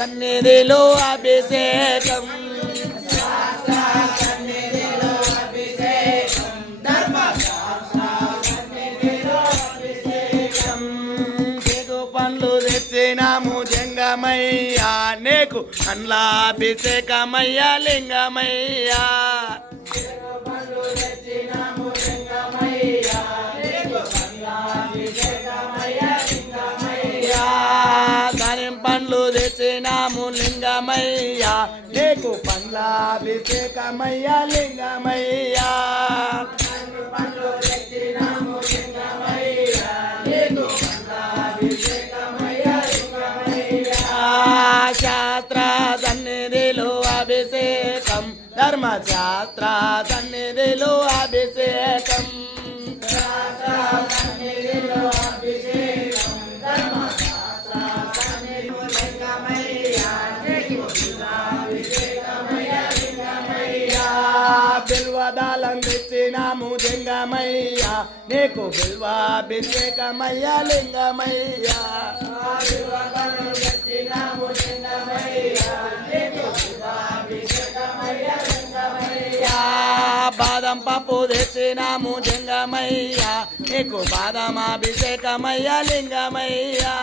సన్నిధిలో అభిషేకం. నీకు పండ్లు తెచ్చినాము జంగమయ్యా నీకు పండ్లాభిషేకమయ్యా లింగమయ్యా. నాము లింగమయ్యా నీకు పండ్లాభిషేకమయ్యా లింగమయ్యా. ఆ శాస్త్ర సన్నిధిలో అభిషేకం ధర్మశాస్త్ర సన్నిధిలో అభిషేకం. పాదాలందించినాము తెచ్చినాము నీకు బిల్వాభిషేకమయ్యా లింగమయ్యా. లింగమయ్య. బాదం పప్పు తెచ్చినాము లింగమయ్యా నీకు బాదం అభిషేకమయ్య లింగమయ్యా.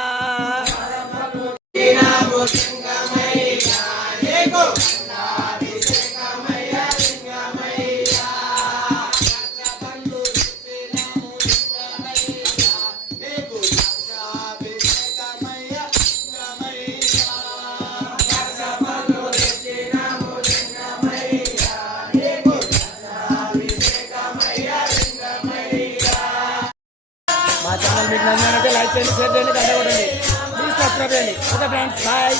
మా ఛానల్ మీకు నచ్చినట్లయితే లైక్ చేయండి షేర్ చేయండి గంట కొట్టండి. ప్లీజ్ సబ్స్క్రైబ్ చేయండి. Okay friends bye